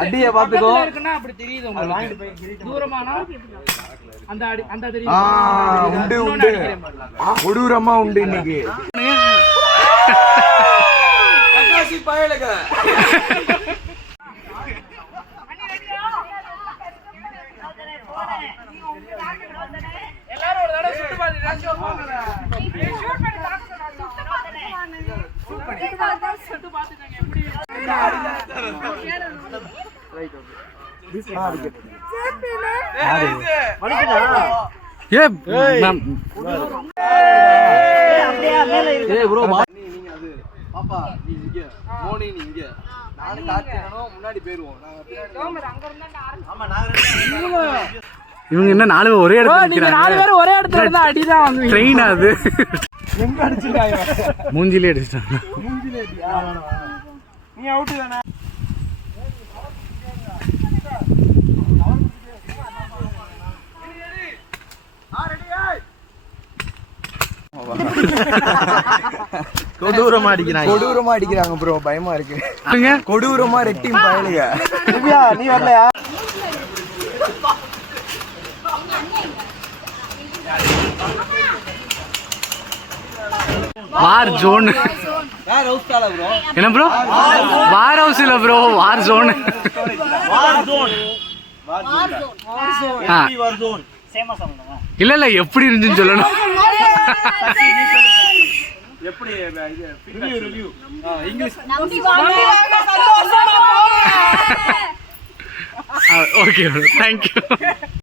அடிய பாத்துக்கோ. அப்படி தெரியுது உங்களுக்கு. தூரமானா அந்த அந்த உண்டு உண்டு கொடூரமா உண்டு இன்னைக்கு. எல்லாரும் ஒரு தடவை சுட்டு பாத்து இவங்க என்ன 4 பேர் ஒரே இடத்துல நிக்கிறாங்க. 4 பேர் ஒரே இடத்துல இருந்தா அடிதான் வந்து ட்ரெயின் அது எங்க அடிச்சிட்டாங்க? மூஞ்சிலே அடிச்சிட்டாங்க. மூஞ்சிலே அடியா? நீ அவுட் தானே? கொடூரமா அடிக்கிறாங்க ப்ரோ, பயமா இருக்கு. கொடூரமா ரெட்டிங் பயலுங்க. திவ்யா நீ வரலையா? War zone. என்ன ப்ரோ? வார் ஹவுஸ் இல்ல ப்ரோ, வார் ஜோன். இல்ல இல்ல எப்படி இருந்துன்னு சொல்லணும். எப்படி review English okay bro, thank you.